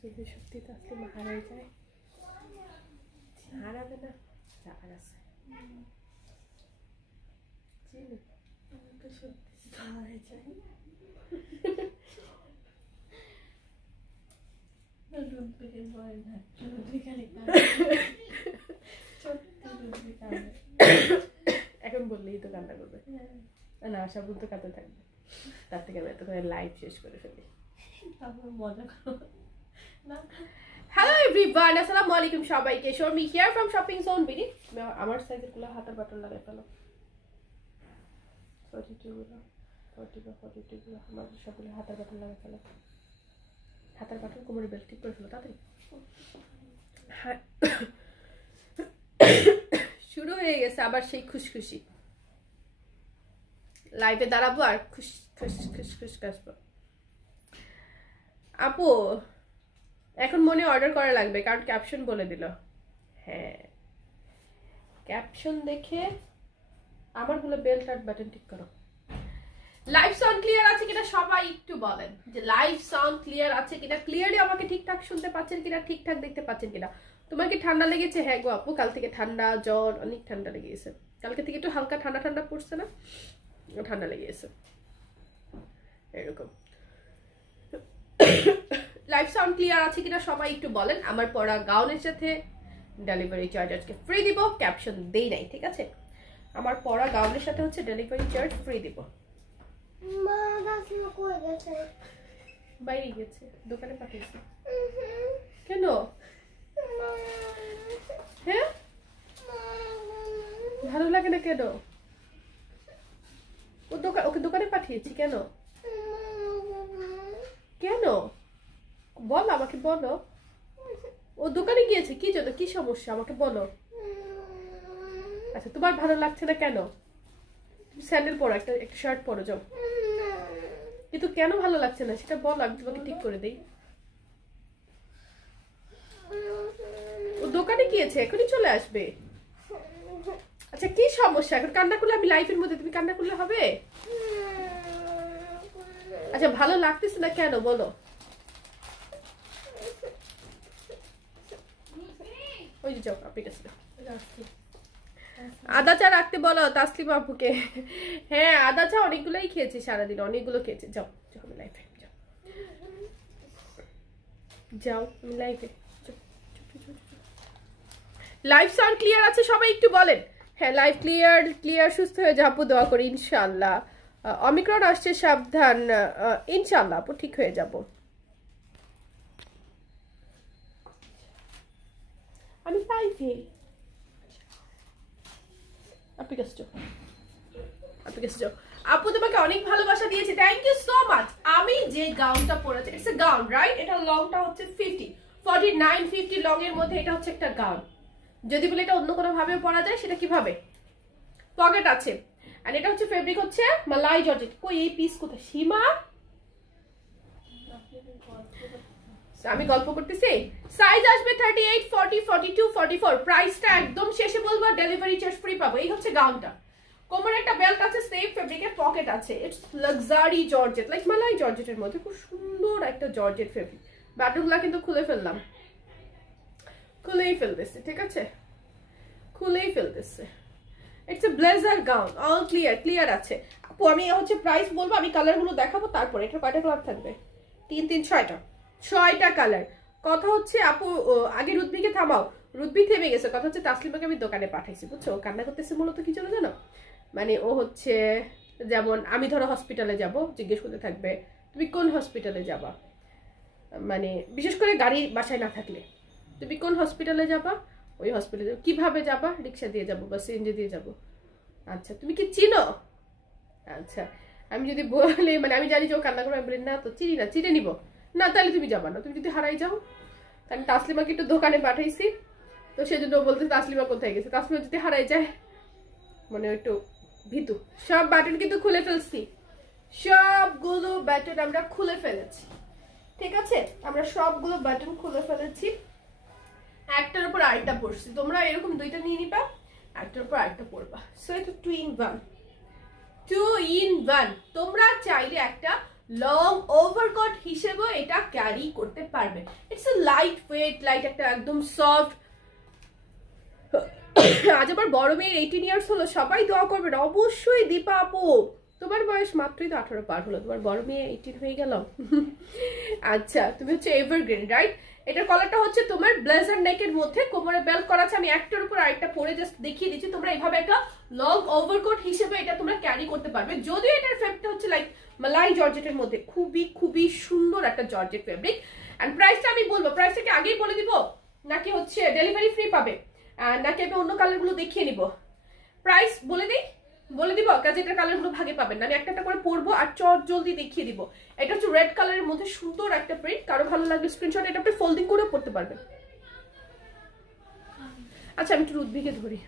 যদি সত্যি তাসলিমা হারাই যায়, হারাবে না যার আছে চিনি আমাকে সত্যি হারাই যায়। এখন বললেই তো কান্না করবে না, আশা বলতে কাঁদতে থাকবে, তার থেকে আমি এত করে লাইভ শেষ করে ফেলি। মজা করো। হ্যালো এভরিওয়ান, আসসালামু আলাইকুম সবাইকে। Sharmi here from shopping zone BD. আমার সাইজের গুলো হাতার বাটন লাগাই ফেলো, 42 গুলো 40 বা 42 গুলো আমার সবগুলো হাতার বাটন লাগাই ফেলো। হাতার বাটন কোমরে বেল্ট ঠিক করে ফেলো তাড়াতাড়ি। হ্যাঁ, শুরু হয়ে গেছে আবার সেই খুশখুশি। লাইভে দাঁড়াবো আর খুশ খুশ খুশ খুশ কাশবো। আপু এখন মনে অর্ডার করা লাগবে, কারণ ক্যাপশন বলে দিল। হ্যাঁ, ক্যাপশন দেখে আমার হলো বেল্ট আর বাটন ঠিক করো। লাইভ সাউন্ড ক্লিয়ার আছে কিনা সবাই একটু বলেন, যে লাইভ সাউন্ড ক্লিয়ার আছে কিনা, ক্লিয়ারলি আমাকে ঠিকঠাক শুনতে পাচ্ছেন কিনা, ঠিকঠাক দেখতে পাচ্ছেন কিনা। তোমার কি ঠান্ডা লেগেছে? হ্যাঁ গো আপু, কাল থেকে ঠান্ডা জ্বর অনেক ঠান্ডা লেগে গেছে। কালকে থেকে একটু হালকা ঠান্ডা ঠান্ডা পড়ছে না, ঠান্ডা লেগে গেছে এরকম। লাইভ সাউন্ড ক্লিয়ার আছে কিনা সবাই একটু বলেন। আমার পরা গাউনের সাথে ডেলিভারি চার্জ আজকে ফ্রি দিব, ক্যাপশন দেই নাই, ঠিক আছে? আমার পরা গাউনের সাথে হচ্ছে ডেলিভারি চার্জ ফ্রি দিব। বাইরে গেছে, দোকানে পাঠিয়েছে। কেন? হ্যাঁ, ভালো লাগে না কেন? ওকে দোকানে পাঠিয়েছি কেন? কেন বল, আমাকে বলো। ও দোকানে গিয়েছে কি জন্য, কি সমস্যা আমাকে বলো। আচ্ছা, তোমার ভালো লাগছে না কেন? স্যান্ডেল পরো, একটা শার্ট পরো যাও। কিন্তু কেন ভালো লাগছে না সেটা বলো, আমি তোমাকে ঠিক করে দেই। ও দোকানে গিয়েছে, এখনই চলে আসবে। আচ্ছা কি সমস্যা এখন? কান্না করলে আমি লাইফের মধ্যে, তুমি কান্না করলে হবে? আচ্ছা ভালো লাগতেছে না কেন বলো। ওই যে যাও, আপনি কাছে আদা চা রাখতে বলো তাসলিমা আপুকে। হ্যাঁ আদা চা অনেকগুলোই খেয়েছি সারাদিন, অনেকগুলো খেয়েছি। যাও যাও, আমি লাইফে যাও, যাও আমি লাইফে। লাইভ সাউন্ড ক্লিয়ার আছে সবাই একটু বলেন। হ্যাঁ লাইভ ক্লিয়ার, ক্লিয়ার। সুস্থ হয়ে যাবো, দোয়া করি ইনশাআল্লাহ। অমিক্রন আসছে, সাবধান। ইনশাআল্লাহ আপু ঠিক হয়ে যাব। আমি লাইভে। আপনি কাছে যাও, আপনি কাছে যাও। আপু তোমাকে অনেক ভালোবাসা দিয়েছি, থ্যাংক ইউ সো মাচ। আমি যে গাউনটা পরেছি, ইটস এ গাউন রাইট? এটা লংটা হচ্ছে 49-50 লং এর মধ্যে এটা হচ্ছে একটা গাউন। যদি বলে এটা অন্য কোনো ভাবে পরা যায়, সেটা কিভাবে? পকেট আছে, আর এটা হচ্ছে ফেব্রিক হচ্ছে মালাই জর্জেট। কই এই পিস কোথায়? সীমা, আমি গল্প করতেছি। সাইজ আসবে 38, 40, 42, 44। প্রাইসটা একদম শেষে বলবো, ডেলিভারি চার্জ ফ্রি পাবো। এই হচ্ছে গাউনটা। কোমরে একটা বেল্ট আছে, সেম ফেব্রিকের, পকেট আছে। ইটস লাক্সারি জর্জেট, লাইক মালাই জর্জেটের মধ্যে খুব সুন্দর একটা জর্জেট ফেব্রিক। বাটনগুলা কিন্তু খুলে ফেললাম, খুলেই ফেলতেছে, ঠিক আছে? খুলেই ফেলতেছে। It's a blazer gown, all clear, clear আছে। আপু আমি হচ্ছে প্রাইস বলবো, আমি কালারগুলো দেখাবো তারপরে। এটা কয়টা কালার থাকবে? 3, 6টা, 6টা কালার। কথা হচ্ছে আপু আগে রুদ্বিকে থামাও, রুদ্বি থেমে গেছে। কথা হচ্ছে তাসলিমাকে আমি দোকানে পাঠাইছি, বুঝছো? ও কান্না করতেছে মূলত কি জন্য জানো? মানে ও হচ্ছে যেমন আমি ধরো হসপিটালে যাব, জিজ্ঞেস করতে থাকবে তুমি কোন হসপিটালে যাবা, মানে বিশেষ করে গাড়ি বাসায় না থাকলে, তুমি কোন হসপিটালে যাবা, ওই হসপিটালে কিভাবে যাবা, রিক্সা দিয়ে যাবো বা সিএনজি দিয়ে যাবো। আচ্ছা তুমি কি চিনো? আচ্ছা আমি যদি বলি, মানে আমি জানি যে ও কান্না করবে, আমি বলি না তো চিনি না, চিনে নিবো না, তাহলে তুমি যাবা না। তুমি যদি হারাই যাও, আমি তাসলিমাকে একটু দোকানে পাঠাইছি, তো সেজন্য বলতে তাসলিমা কোথায় গেছে। তাসলিমা যদি হারাই যায়, মানে একটু ভীতু। সব বাটন কিন্তু খুলে ফেলছি, সবগুলো বাটন আমরা খুলে ফেলেছি, ঠিক আছে? আমরা সবগুলো বাটন খুলে ফেলেছি, একটার উপর আরেকটা পড়ছি। তোমরা এরকম দুইটা নিয়ে নিবা, একটার উপর আরেকটা পড়বা। সো এটা 2 in 1, 2 in 1। তোমরা চাইলে একটা লং ওভারকোট হিসেবেও এটা ক্যারি করতে পারবে। It's a light weight, light একটা একদম সফট। আজ আবার বড় মেয়ের 18 ইয়ার্স হলো, সবাই দোয়া করবেন অবশ্যই। দীপা আপু তোমার বয়স মাত্রই তো 18 পার হলো, তোমার বড় মেয়ে 18 হয়ে গেল। আচ্ছা, তুমি হচ্ছে এভারগ্রিন, রাইট? এটার কলারটা হচ্ছে তোমার ব্লেজার নেকের মধ্যে, কোমরে বেল্ট করা আছে। আমি একটার উপর আরেকটা পরে জাস্ট দেখিয়ে দিচ্ছি। তোমরা এইভাবে একটা লং ওভারকোট হিসেবে এটা তোমরা ক্যারি করতে পারবে। যদিও এটার ফেব্রিকটা হচ্ছে লাইক মালাই জর্জেটের মধ্যে, খুবই খুবই সুন্দর একটা জর্জেট ফেব্রিক। এন্ড প্রাইসটা আমি বলবো, প্রাইসটাকে আগেই বলে দিব নাকি হচ্ছে ডেলিভারি ফ্রি পাবে, নাকি আমি অন্য কালারগুলো দেখিয়ে নিব? প্রাইস বলে দিব কাজে এটার কালারগুলো ভাগে পাবেন না। আমি একটা একটা করে পরবো আর চট জলদি দেখিয়ে দিব। এটা হচ্ছে রেড কালারের মধ্যে সুন্দর একটা প্রিন্ট। কারো ভালো লাগলে স্ক্রিনশট এটা আপনি ফোল্ডিং করেও পড়তে পারবেন। আচ্ছা, আমি একটু রুদ্ভিকে ধরি।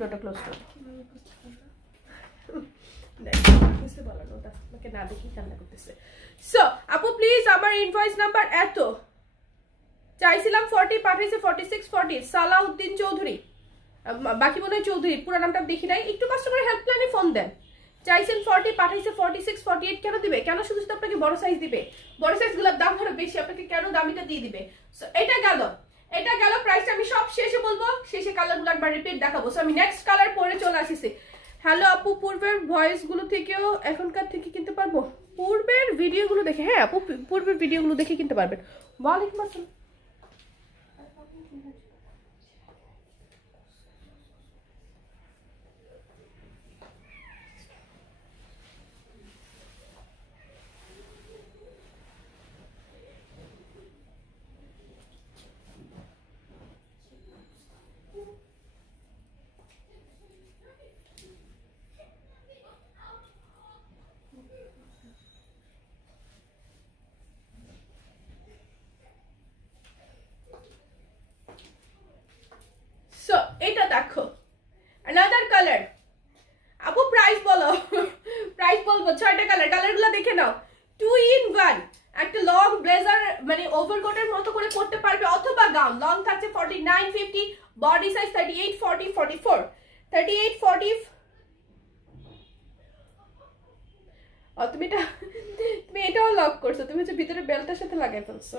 ডোরটা ক্লোজ করো। বুঝতে পারলাম ওটা আমাকে না দেখি কান্না করতেছে। সো আপু প্লিজ আমার ইনভয়েস নাম্বার এত, চাইছিলাম 40 পাঠাইছে 46 40 সালাউদ্দিন চৌধুরী, বাকি মনে হয় চৌধুরী, পুরো নামটা দেখি নাই। একটু কাস্টমার হেল্পলাইনে ফোন দেন। চাইছেন 40 পাঠাইছে 46 48 কেন দিবে? কেন শুধু আপনাকে বড় সাইজ দিবে? বড় সাইজগুলোর দাম ধরো বেশি, আপনাকে কেন দামিটা দিয়ে দিবে? সো এটা গেল প্রাইসটা আমি সব শেষে বলবো, শেষে কালারগুলো একবার রিপিট দেখাবো। সো আমি নেক্সট কালার পরে চলে আসিছি। হ্যালো আপু, পূর্বের ভয়েস গুলো থেকেও এখনকার থেকে কিনতে পারবো? পূর্বের ভিডিওগুলো দেখে? হ্যাঁ আপু, পূর্বের ভিডিওগুলো দেখে কিনতে পারবেন। ওয়ালাইকুম আসসালাম। সো এটা দেখো another color। আপু প্রাইস বলো, প্রাইস বলবো। 6টা কালারগুলো দেখে নাও। 2 in 1 একটা লং ব্লেজার মানে ওভারকোটের মতো করে পরতে পারবে, অথবা গাউন। লং থাকছে 49 50, বডি সাইজ 38 40 44 38 40। তুমি এটাও লক করছো, তুমি হচ্ছে ভিতরে বেল্টের সাথে লাগাই ফেলছো।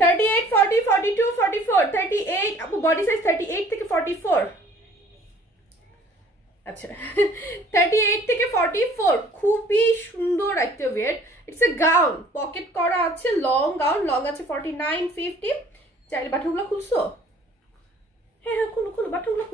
38 40 42 44 38 আপু, বডি সাইজ 38 থেকে 44। আচ্ছা 38 থেকে 44, খুবই সুন্দর একটা wear. It's a gown, pocket করা আছে, লং গাউন, লং আছে 49 50। চাইলে বাটনগুলো খুলছো? হ্যাঁ খুলো বাটনগুলো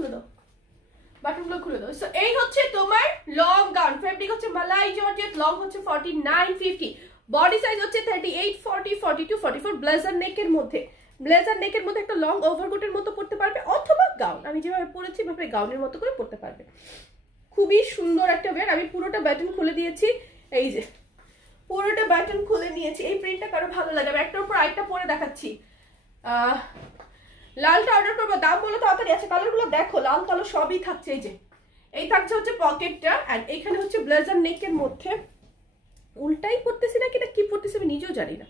খুলে দাও, সো এই হচ্ছে তোমার লং গাউন। ফেব্রিক হচ্ছে মালাই জর্জেট, লং হচ্ছে 49 50, বডি সাইজ হচ্ছে 38 40 42 44। ব্লেজার নেকের মধ্যে একটা লং ওভারকোটের মতো পড়তে পারবে, অথবা গাউন। আমি যেভাবে পরেছি ভাবে গাউনের মতো করে পড়তে পারবে। খুবই সুন্দর একটা ওয়্যার। আমি পুরোটা বাটন খুলে দিয়েছি, এই যে পুরোটা বাটন খুলে নিয়েছি। এই প্রিন্টটা কারো ভালো লাগে, আমি একটার উপর আরেকটা পরে দেখাচ্ছি। লালটা অর্ডার করবো, দাম বলো তাড়াতাড়ি। আছে কালারগুলো দেখো, লাল কালো সবই থাকছে। এই থাকছে হচ্ছে পকেটটা, এন্ড এখানে হচ্ছে ব্লেজার নেকের মধ্যে। উল্টাই পড়তেছি না কিনা কি পড়তেছি আমি নিজেও জানি না।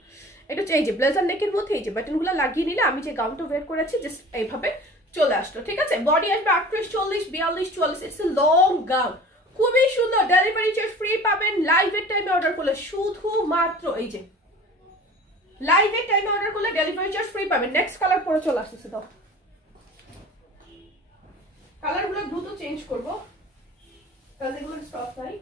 এটা হচ্ছে এই যে ব্লেজার নেকের মধ্যে এই যে বাটনগুলো লাগিয়ে নিলে আমি যে গাউনটা ওয়্যার করেছি জাস্ট এইভাবে চলে আসলো, ঠিক আছে? বডি আসবে 38 40 42 44। ইটস এ লং গাউন, খুবই সুন্দর। ডেলিভারি চার্জ ফ্রি পাবেন লাইভের টাইমে অর্ডার করলে, শুধুমাত্র এই যে লাইভের টাইমে অর্ডার করলে ডেলিভারি চার্জ ফ্রি পাবেন। নেক্সট কালার পরে চলে আসতেছে। দাও কালারগুলো দ্রুত চেঞ্জ করবো কারণ এগুলো স্টক নাই।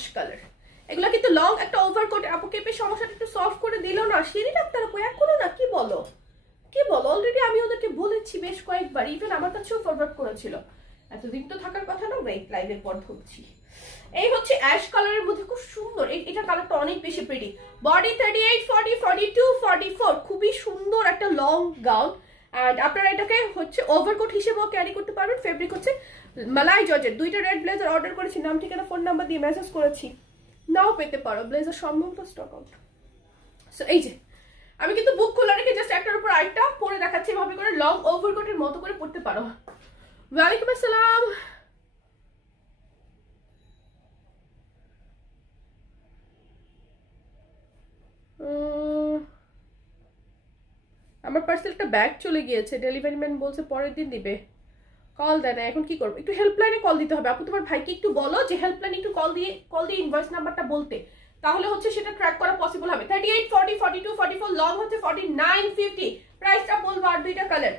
Ash colour. এগুলো কিন্তু লং একটা ওভারকোট। আপু কেপের সমস্যাটা একটু সলভ করে দিল না শিরি ডাক্তার আপু? এখনো না? কি বলো কি বলো? অলরেডি আমি ওদেরকে বলেছি বেশ কয়েকবার, ইভেন আমার কাছেও ফরওয়ার্ড করেছিল। এতদিন তো থাকার কথা না। ওয়েট, লাইভের পর ধরছি। এই হচ্ছে অ্যাশ কালারের মধ্যে খুব সুন্দর, এটা কালারটা অনেক বেশি প্রিটি। বডি 38, 40, 42, 44, খুবই সুন্দর একটা লং গাউন। এন্ড আপনারা এটাকে হচ্ছে ওভারকোট হিসেবেও ক্যারি করতে পারবেন। ফেব্রিক হচ্ছে মালাই জর্জেট। দুইটা রেড ব্লেজার অর্ডার করেছি, নাম ঠিকানা ফোন নাম্বার দিয়ে মেসেজ করেছি, নাও পেতে পারো। ব্লেজার সম্ভবত স্টক আউট। সো এই যে আমি কিন্তু বুক খোলা রেখে জাস্ট একটার উপর আরেকটা পরে দেখাচ্ছি, এভাবে করে লং ওভারকোটের মতো করে পড়তে পারো। ওয়ালাইকুম আসসালাম। আমার পার্সেলটা ব্যাগ চলে গিয়েছে, ডেলিভারি ম্যান বলছে পরের দিন দিবে, কল দেয় না। এখন কি করবো? একটু হেল্পলাইনে কল দিতে হবে। আপু তোমার ভাইকে একটু বলো যে হেল্পলাইনে একটু কল দিয়ে ইনভয়েস নাম্বারটা বলতে, তাহলে হচ্ছে সেটা ট্র্যাক করা পসিবল হবে। 38, 40, 42, 44, লং হচ্ছে 49, 50। প্রাইসটা বলবো। আর দুইটা কালার,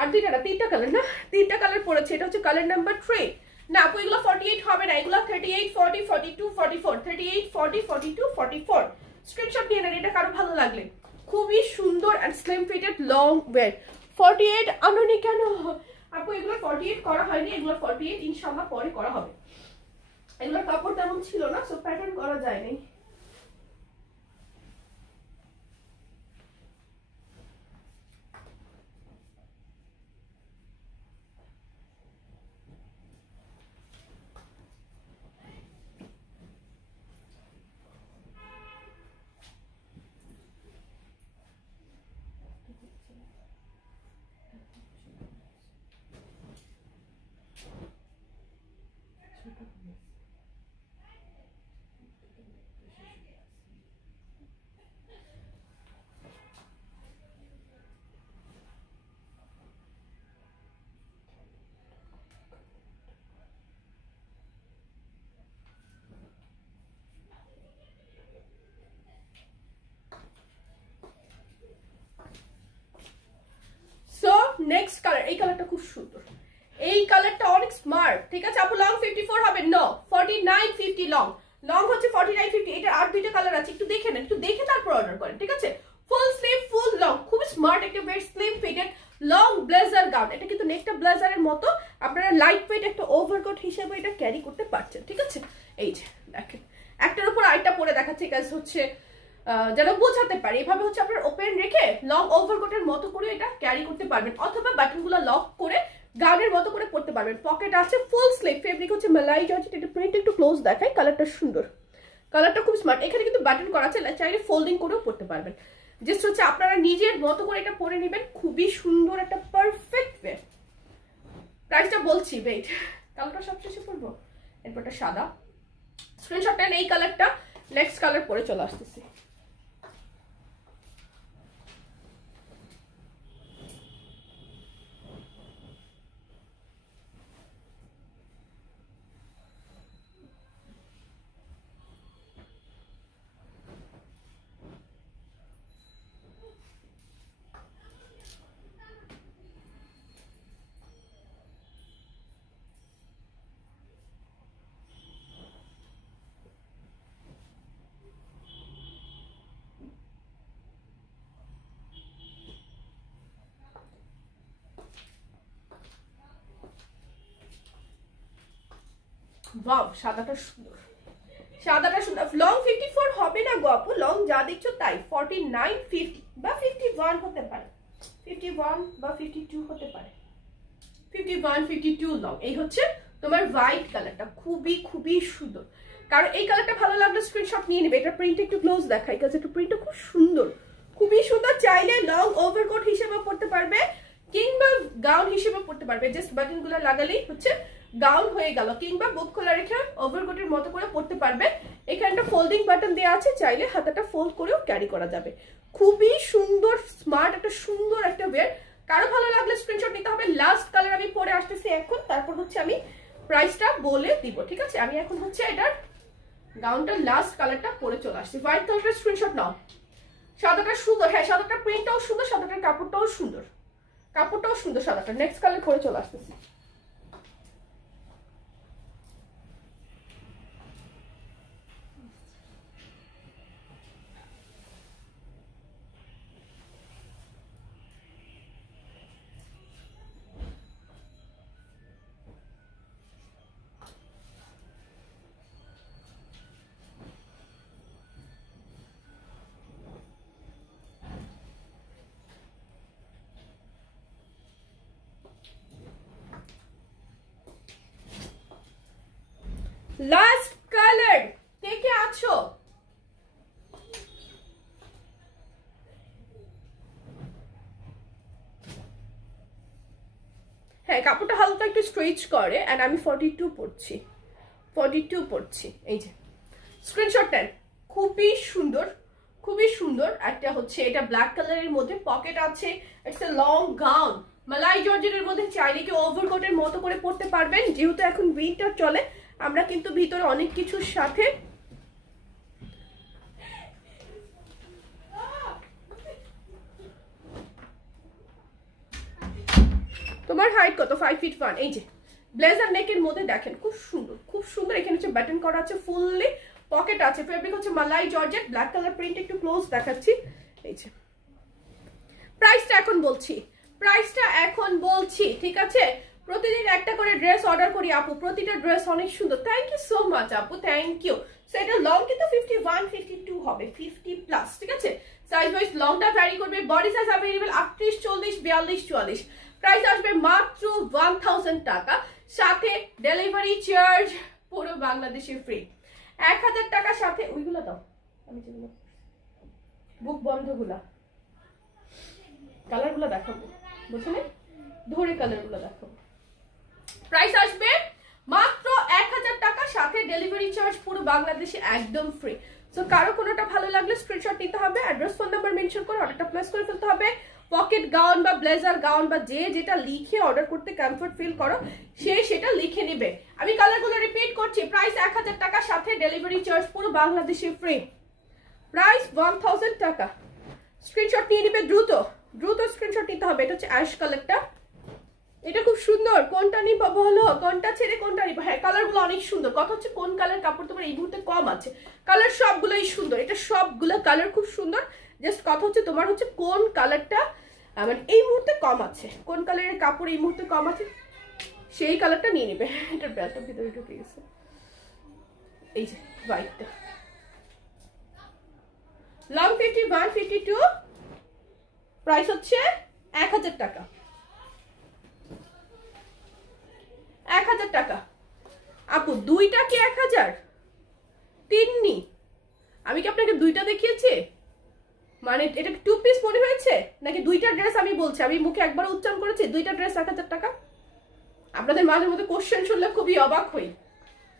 আর দুইটা না, তিনটা কালার না, তিনটা কালার পড়েছে। এটা হচ্ছে কালার নাম্বার 3। না আপু এগুলো 48 হবে না, এগুলো 38, 40, 42, 44, 38, 40, 42, 44। স্ক্রিনশট নিয়ে নেন এটা কারো ভালো লাগলে। খুবই সুন্দর and slim fitted long wear. 48 আনুনি কেন আপু? এগুলো 48 করা হয়নি, এগুলো 48 ইনশাআল্লাহ পরে করা হবে। এগুলোর কাপড় তেমন ছিল না, সো প্যাটার্ন করা যায়নি। সো নেক্সট কালার, এই কালারটা খুব সুন্দর, এই কালারটা অনেক স্মার্ট। ঠিক আছে আপু লং 54 হবে? No 49, 50 long. লং হচ্ছে 49, 50। এটা আর দুইটা কালার আছে, একটু দেখে নেন, একটু দেখে তারপর অর্ডার করেন। ঠিক আছে ফুল স্লিভ ফুল লং, খুব স্মার্ট একটা বেশ slim fitted long blazer gown. এটা কিন্তু নেকটা ব্লেজারের মতো, আপনারা লাইট ওয়েট একটা ওভারকোট হিসেবে এটা ক্যারি করতে পারছেন। ঠিক আছে এই যে দেখেন একটার উপর আরেকটা পরে দেখাচ্ছে, কাজ হচ্ছে যেন বোঝাতে পারে। এভাবে হচ্ছে আপনার ওপেন রেখে লং ওভারকোটের মতো করে এটা ক্যারি করতে পারবেন, অথবা বাটনগুলো লক করে গাউনের মতো করে পড়তে পারবেন। পকেট আছে, ফুল স্লিভ, ফেব্রিক হচ্ছে মালাই জর্জেট। এটা প্রিন্ট একটু ক্লোজ দেখাই, কালারটা সুন্দর, কালারটা খুব স্মার্ট। এখানে কিন্তু বাটন করা আছে, চাইলে ফোল্ডিং করেও পড়তে পারবেন। জাস্ট হচ্ছে আপনারা নিজের মতো করে এটা পরে নেবেন, খুবই সুন্দর একটা পারফেক্ট ওয়ে। প্রাইসটা বলছি, ওয়েট, কালারটা সবশেষে পড়বো, এরপরটা সাদা। স্ক্রিনশটটা এই কালারটা, নেক্সট কালার পরে চলে আসতেছি। ওয়াও সাদাটা সুন্দর, সাদাটা সুন্দর। লং 54 হবে না গো আপু, লং যা দেখছো তাই 49, 50 বা 51 হতে পারে, 51 বা 52 হতে পারে, 51, 52 লং। এই হচ্ছে তোমার হোয়াইট কালারটা, খুবই খুবই সুন্দর। কারণ এই কালারটা ভালো লাগলে স্ক্রিনশট নিয়ে নেবে। এটা প্রিন্ট একটু ক্লোজ দেখাই, কাজ একটু প্রিন্টটা খুব সুন্দর, খুবই সুন্দর। চাইলে লং ওভারকোট হিসেবে পড়তে পারবে কিংবা গাউন হিসেবে পড়তে পারবে, জাস্ট বাটন গুলো লাগালেই হচ্ছে গাউন হয়ে গেল, কিংবা বুক খোলা রেখে ওভারকোটের মতো করে পড়তে পারবে। এখানটা ফোল্ডিং বাটন দেওয়া আছে, চাইলে হাতাটা ফোল্ড করেও ক্যারি করা যাবে। খুবই সুন্দর স্মার্ট একটা সুন্দর একটা ওয়্যার। কারো ভালো লাগলে স্ক্রিনশট নিতে হবে। লাস্ট কালার আমি পরে আসতেছি এখন, তারপর হচ্ছে আমি প্রাইসটা বলে দিব। ঠিক আছে আমি এখন হচ্ছে এটার গাউনটার লাস্ট কালারটা পরে চলে আসছি। হোয়াইট কালারের স্ক্রিনশট নাও। সাদাটা সুন্দর, হ্যাঁ সাদাটা প্রিন্টটাও সুন্দর, সাদাটার কাপড়টাও সুন্দর, কাপড়টাও সুন্দর সাদাটা। নেক্সট কালার পরে চলে আসতেছি। লাস্ট কালার, কে কে আছো? হ্যাঁ, কাপড়টা হালকা একটু স্ট্রেচ করে এন্ড আমি 42 পরছি, 42 পরছি। এই যে স্ক্রিনশট নেন, খুবই সুন্দর, খুবই সুন্দর। একটা হচ্ছে এটা ব্ল্যাক কালারের মধ্যে পকেট আছে, ইটস এ লং গাউন, মালাই জর্জেটের মধ্যে চাইলে কি ওভারকোটের মতো করে পরতে পারবেন। যেহেতু এখন উইন্টার চলে, আমরা কিন্তু ভিতরে অনেক কিছুর সাথে তোমার হাইট কত? 5 ফিট 1। এই যে ব্লেজার নেকের মধ্যে দেখেন খুব সুন্দর, খুব সুন্দর। এখানে হচ্ছে বাটন করা আছে, ফুললি পকেট আছে, ফেব্রিক হচ্ছে মালাই জর্জেট, ব্ল্যাক কালার প্রিন্ট। একটু ক্লোজ দেখাচ্ছি। এই যে প্রাইসটা এখন বলছি, প্রাইসটা এখন বলছি, ঠিক আছে? প্রতিদিন একটা করে ড্রেস অর্ডার করি আপু, প্রতিটা ড্রেস অনেক সুন্দর। থ্যাংক ইউ সো মাচ আপু, থ্যাংক ইউ। সো এটা লং কিন্তু 51 52 হবে, 50 প্লাস, ঠিক আছে? সাইজ ওয়াইজ লংটা ভ্যারি করবে। Body size available 38 40 42 44। প্রাইস আসবে মাত্র 1000 টাকা, সাথে ডেলিভারি চার্জ পুরো বাংলাদেশে ফ্রি। 1000 টাকা সাথে ওইগুলো দাও, আমি যেগুলো বুক বন্ধগুলা কালারগুলো দেখাবো, বুঝলে? ধরে কালারগুলো দেখাবো। প্রাইস আসবে মাত্র 1000 টাকা, সাথে ডেলিভারি চার্জ পুরো বাংলাদেশে একদম ফ্রি। সো কারো কোনোটা ভালো লাগলে স্ক্রিনশট নিতে হবে, অ্যাড্রেস ফোন নাম্বার মেনশন করে অর্ডারটা প্লেস করে ফেলতে হবে। পকেট গাউন বা ব্লেজার গাউন বা যে যেটা লিখে অর্ডার করতে কমফর্ট ফিল করো, সে সেটা লিখে নেবে। আমি কালারগুলো রিপিট করছি। প্রাইস 1000 টাকা, সাথে ডেলিভারি চার্জ পুরো বাংলাদেশে ফ্রি। প্রাইস 1000 টাকা। স্ক্রিনশট নিয়ে নিবে দ্রুত, দ্রুত স্ক্রিনশট নিতে হবে। এটা হচ্ছে অ্যাশ কালারটা, এটা খুব সুন্দর। কোনটা নিব বলো, কোনটা ছেড়ে কোনটা নিব? হ্যাঁ, কালারগুলো অনেক সুন্দর। কথা হচ্ছে কোন কালার কাপড় তোমার এই মুহূর্তে কম আছে। কালার সবগুলোই সুন্দর, এটা সবগুলো কালার খুব সুন্দর। জাস্ট কথা হচ্ছে তোমার হচ্ছে কোন কালারটা মানে এই মুহূর্তে কম আছে, কোন কালারের কাপড় এই মুহূর্তে কম আছে, সেই কালারটা নিয়ে নিবে। এটার ব্যাগটা ভিতরে ঢুকে গেছে। এই যে হোয়াইটটা, লং 51 52, প্রাইস হচ্ছে 1000 টাকা, 1000 টাকা। আপু দুইটা কি 1000? তিননি, আমি কি আপনাকে দুইটা দেখিয়েছি? মানে এটা টু পিস মনে হয়েছে নাকি দুইটা ড্রেস? আমি বলছি, আমি মুখে একবার উচ্চারণ করেছি দুইটা ড্রেস 1000 টাকা। আপনাদের মাঝে মধ্যে কোশ্চেন শুনলে খুবই অবাক হই,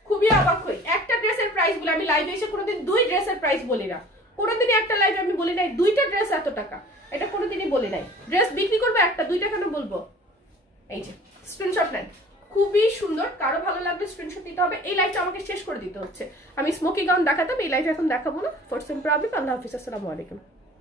খুবই অবাক হই। একটা ড্রেসের প্রাইস বলে আমি লাইভে এসে কোনোদিন দুই ড্রেসের প্রাইস বলি না। কোনোদিনই একটা লাইভে আমি বলি নাই দুইটা ড্রেস এত টাকা, এটা কোনোদিনই বলি নাই। ড্রেস বিক্রি করবো একটা, দুইটা কেন বলবো? এই যে স্ক্রিনশট নেন, খুবই সুন্দর। কারো ভালো লাগলে স্ক্রিনশট দিতে হবে। এই লাইভটা আমাকে শেষ করে দিতে হচ্ছে। আমি স্মোকি গাউন দেখাতাম, এই লাইভে এখন দেখাবো না, ফর সিম প্রবলেম। আল্লাহ হাফিজ, আসসালামু আলাইকুম।